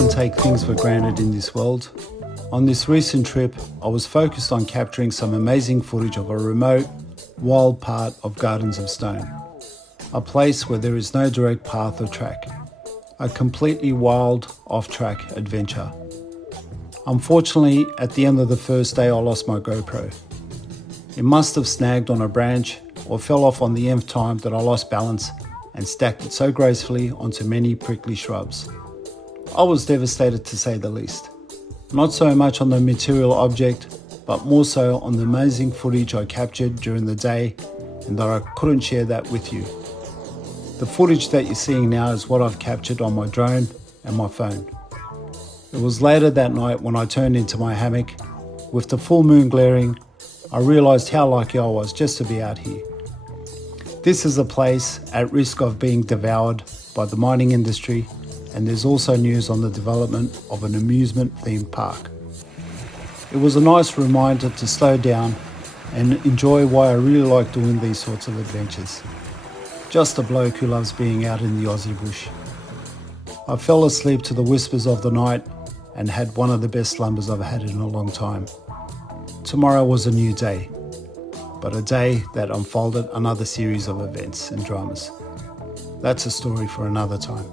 often take things for granted in this world. On this recent trip, I was focused on capturing some amazing footage of a remote, wild part of Gardens of Stone, a place where there is no direct path or track, a completely wild, off-track adventure. Unfortunately, at the end of the first day, I lost my GoPro. It must have snagged on a branch or fell off on the nth time that I lost balance and stacked it so gracefully onto many prickly shrubs. I was devastated to say the least. Not so much on the material object, but more so on the amazing footage I captured during the day and that I couldn't share that with you. The footage that you're seeing now is what I've captured on my drone and my phone. It was later that night when I turned into my hammock. With the full moon glaring, I realised how lucky I was just to be out here. This is a place at risk of being devoured by the mining industry, and there's also news on the development of an amusement-themed park. It was a nice reminder to slow down and enjoy why I really like doing these sorts of adventures. Just a bloke who loves being out in the Aussie bush. I fell asleep to the whispers of the night and had one of the best slumbers I've had in a long time. Tomorrow was a new day, but a day that unfolded another series of events and dramas. That's a story for another time.